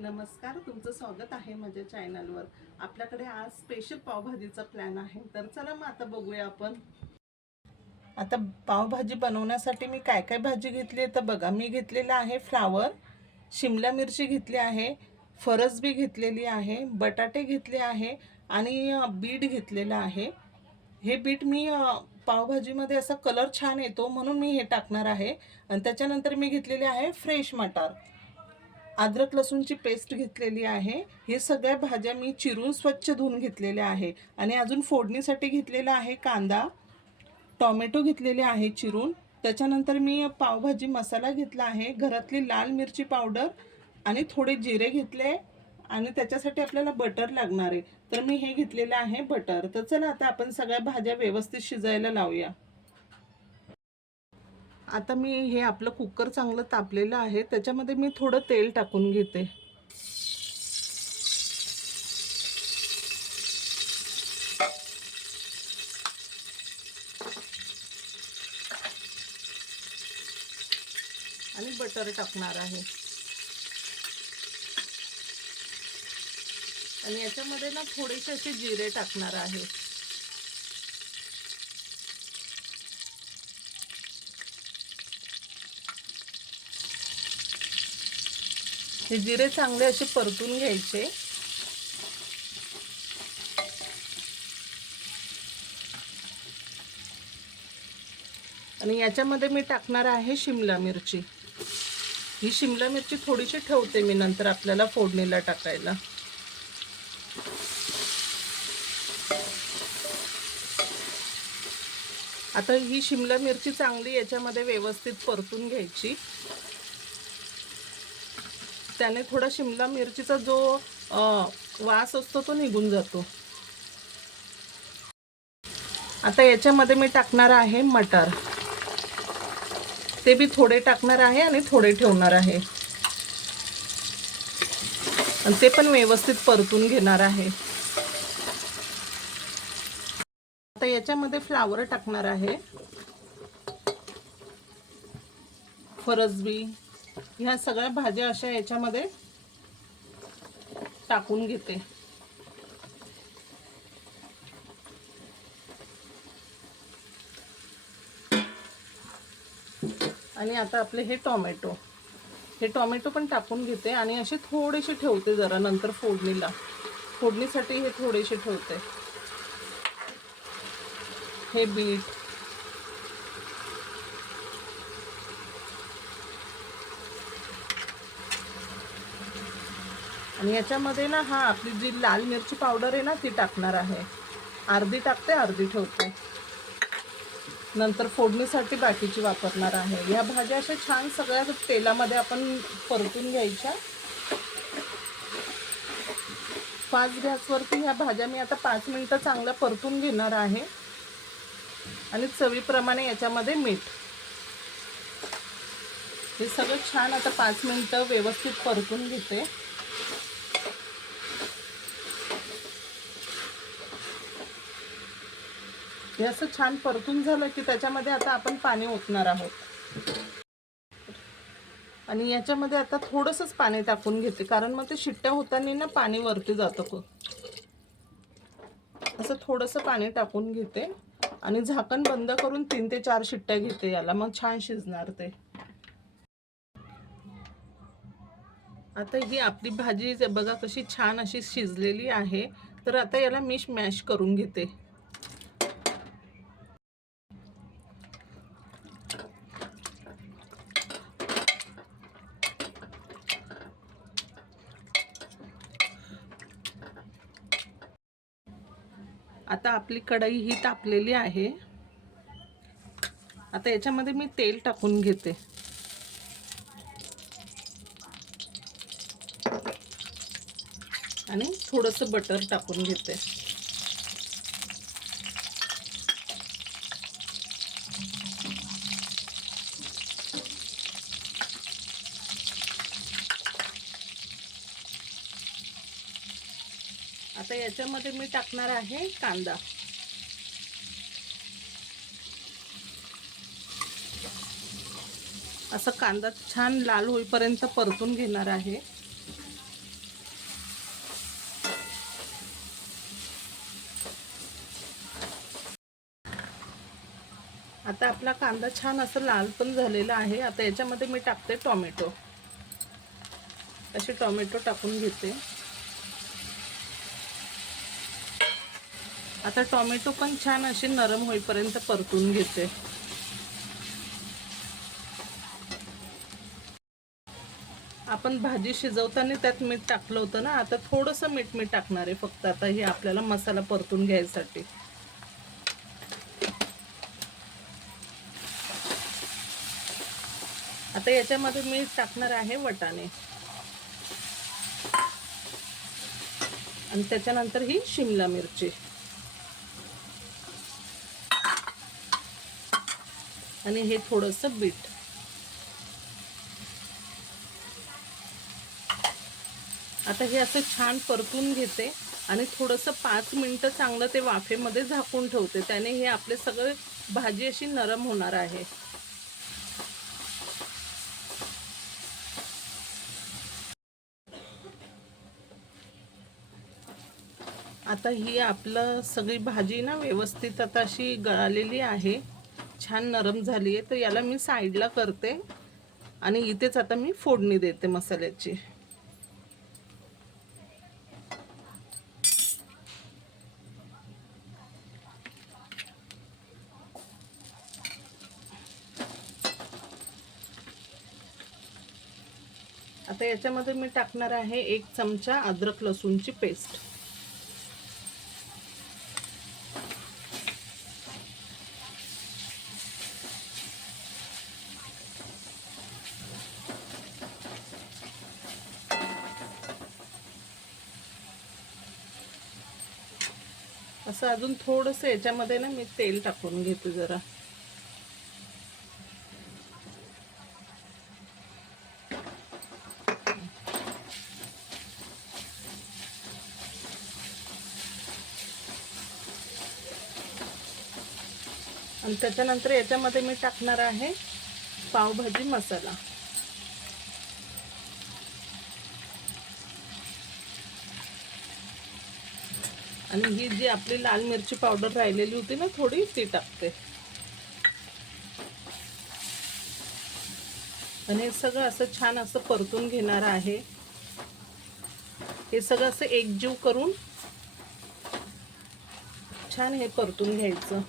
नमस्कार तुमचं स्वागत आहे माझ्या चॅनलवर. आपल्याकडे आज स्पेशल पावभाजीचा प्लॅन आहे. तर चला मग आता बघूया आपण. आता पावभाजी बनवण्यासाठी मी काय काय भाजी घेतली आहे? तर बघा मी घेतलेलं आहे फ्लावर शिमला मिरची घेतली आहे फरसबी घेतलेली आहे बटाटे घेतले आहे आणि बीट घेतलेलं आहे. हे बीट मी पावभाजीमध्ये असा कलर छान येतो म्हणून मी हे टाकणार आहे. आणि त्याच्यानंतर मी घेतलेले आहे फ्रेश मटार. अद्रक लसूणची पेस्ट घेतलेली आहे. हे सगळ्या भाज्या मी चिरून स्वच्छ धुवून घेतलेल्या आहे. आणि अजून फोडणीसाठी घेतलेला आहे कांदा. टॉमॅटो घेतलेले आहे चिरून. त्याच्यानंतर मी पावभाजी मसाला घेतला आहे. घरातली लाल मिरची पावडर आणि थोडे जिरे घेतले. आणि त्याच्यासाठी आपल्याला बटर लागणार आहे. तर मी हे घेतलेलं आहे बटर. तर चला आता आपण सगळ्या भाज्या व्यवस्थित शिजायला लावूया. आता मी हे आपलं कुकर चांगलं तापलेलं आहे त्याच्यामध्ये मी थोडं तेल टाकून घेते. आणि बटर टाकणार आहे. आणि याच्यामध्ये ना थोडेसे असे जिरे टाकणार आहे. हे जिरे चांगले असे परतून घ्यायचे. आणि याच्यामध्ये मी टाकणार आहे शिमला मिरची. ही शिमला मिरची थोडीशी ठेवते मी नंतर आपल्याला फोडणीला टाकायला. आता ही शिमला मिरची चांगली याच्यामध्ये व्यवस्थित परतून घ्यायची. त्याने थोडा शिमला मिरचीचा जो वास असतो तो निघून जातो. आता याच्यामध्ये मी टाकणार आहे मटार. ते बी थोडे टाकणार आहे आणि थोडे ठेवणार आहे. आणि ते पण व्यवस्थित परतून घेणार आहे. आता याच्यामध्ये फ्लावर टाकणार आहे. फरसबी. ह्या सगळ्या भाज्या अशा याच्यामध्ये टाकून घेते. आणि आता आपले हे टोमॅटो. हे टॉमॅटो पण टाकून घेते आणि असे थोडेसे ठेवते जरा नंतर फोडणीला. फोडणीसाठी हे थोडेसे ठेवते. हे बीट. आणि याच्यामध्ये ना हा आपली जी लाल मिरची पावडर आहे ना ती टाकणार आहे. अर्धी टाकते अर्धी ठेवते. नंतर फोडणीसाठी बाकीची वापरणार आहे. ह्या भाज्या अशा छान सगळ्या तेलामध्ये आपण परतून घ्यायच्या. पाच गॅसवरती ह्या भाज्या मी आता पाच मिनटं चांगल्या परतून घेणार आहे. आणि चवीप्रमाणे याच्यामध्ये मीठ. हे सगळं छान आता पाच मिनटं व्यवस्थित परतून घेते. हे असं छान परतून झालं की त्याच्यामध्ये आता आपण पाणी ओतणार आहोत. आणि याच्यामध्ये आता थोडंसंच पाणी टाकून घेते कारण मग ते शिट्ट्या होताना ना पाणी वरती जातं असं थोडंसं पाणी टाकून घेते आणि झाकण बंद करून तीन ते चार शिट्ट्या घेते याला मग छान शिजणार ते. आता ही आपली भाजी बघा कशी छान अशी शिजलेली आहे. तर आता याला मी मॅश करून घेते. आता आपली कढई ही तापलेली आहे. आता याच्यामध्ये मी तेल टाकून घेते. आणि थोडंसं बटर टाकून घेते. आता याच्यामध्ये मी टाकणार आहे कांदा. असं कांदा छान लाल होईपर्यंत परतून घेणार आहे. आता आपला कांदा छान असं लाल पण झालेला आहे. आता याच्यामध्ये मी टाकते टॉमॅटो. असे टॉमॅटो टाकून घेते. आता टॉमॅटो पण छान असे नरम होईपर्यंत परतून घेते. आपण भाजी शिजवताना त्यात मीठ टाकलं होतं ना आता थोडंसं मीठ मी टाकणार आहे फक्त आता हे आपल्याला मसाला परतून घ्यायसाठी. आता याच्यामध्ये मी टाकणार आहे वटाणे. आणि त्याच्यानंतर ही शिमला मिरची. आणि हे थोडंसं बीट. आता हे असं छान परतून घेते आणि थोडंसं पाच मिनटं चांगलं ते वाफेमध्ये झाकून ठेवते. त्याने हे आपले सगळे भाजी अशी नरम होणार आहे. आता ही आपलं सगळी भाजी ना व्यवस्थित आता अशी गळालेली आहे. छान नरम झाली आहे तर याला मी साईडला करते. आणि इथेच आता मी फोडणी देते मसाल्याची. आता याच्यामध्ये मी टाकणार आहे एक चमचा अद्रक लसूणची पेस्ट. असं अजून थोडंसं याच्यामध्ये ना मी तेल टाकून घेते जरा. आणि त्याच्यानंतर याच्यामध्ये मी टाकणार आहे पावभाजी मसाला. आणि ही जी आपली लाल मिरची पावडर राहिलेली होती ना थोडी ती टाकते. आणि हे सगळं असं छान असं परतून घेणार आहे. हे सगळं असं एकजीव करून छान हे परतून घ्यायचं.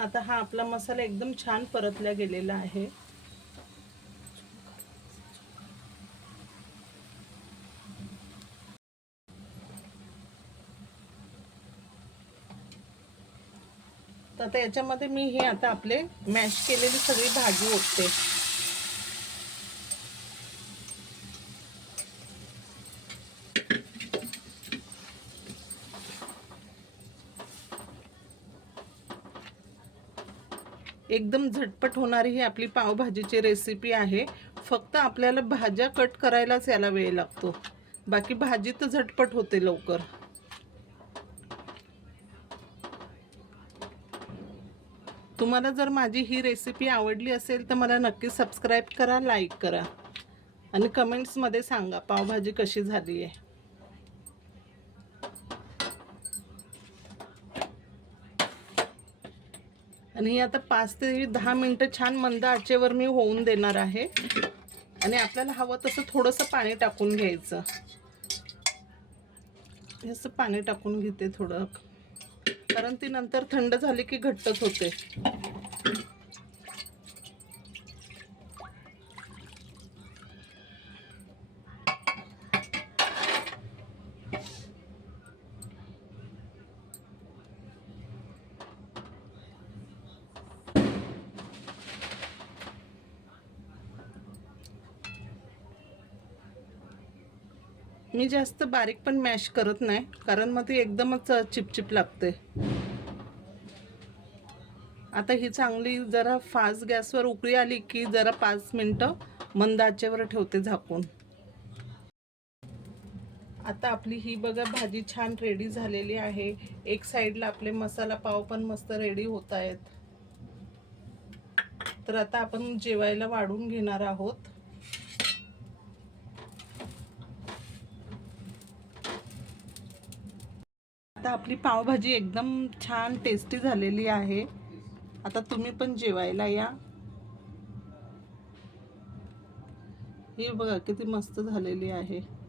आता हा आपला मसाला एकदम छान परतला गेलेला आहे. तर आता याच्यामध्ये मी हे आता आपले मॅश केलेली सगळी भाजी ओतते. एकदम झटपट होणारी ही आपली पावभाजीची रेसिपी आहे. फक्त आपल्याला भाज्या कट करायलाच याला वेळ लागतो. बाकी भाजी तर झटपट होते लवकर. तुम्हाला जर माझी ही रेसिपी आवडली असेल तर मला नक्की सबस्क्राईब करा लाईक करा. आणि कमेंट्समध्ये सांगा पावभाजी कशी झाली आहे आणि हे आता पाच ते दहा मिनटं छान मंद आचेवर मी होऊन देणार आहे. आणि आपल्याला हवं तसं थोडंसं पाणी टाकून घ्यायचं. असं पाणी टाकून घेते थोडं. कारण ती नंतर थंड झाली की घट्टच होते. मी जास्त बारीक पण मॅश करत नाही कारण मग ती एकदमच चिपचिप लागते. आता ही चांगली जरा फास्ट गॅसवर उकळी आली की जरा पाच मिनटं मंद आचेवर ठेवते झाकून. आता आपली ही बघा भाजी छान रेडी झालेली आहे. एक साईडला आपले मसाला पाव पण मस्त रेडी होत आहेत. तर आता आपण जेवायला वाढून घेणार आहोत. आता आपली पावभाजी एकदम छान टेस्टी झालेली आहे. आता तुम्ही पण जेवायला या. ही बघा किती मस्त झालेली आहे.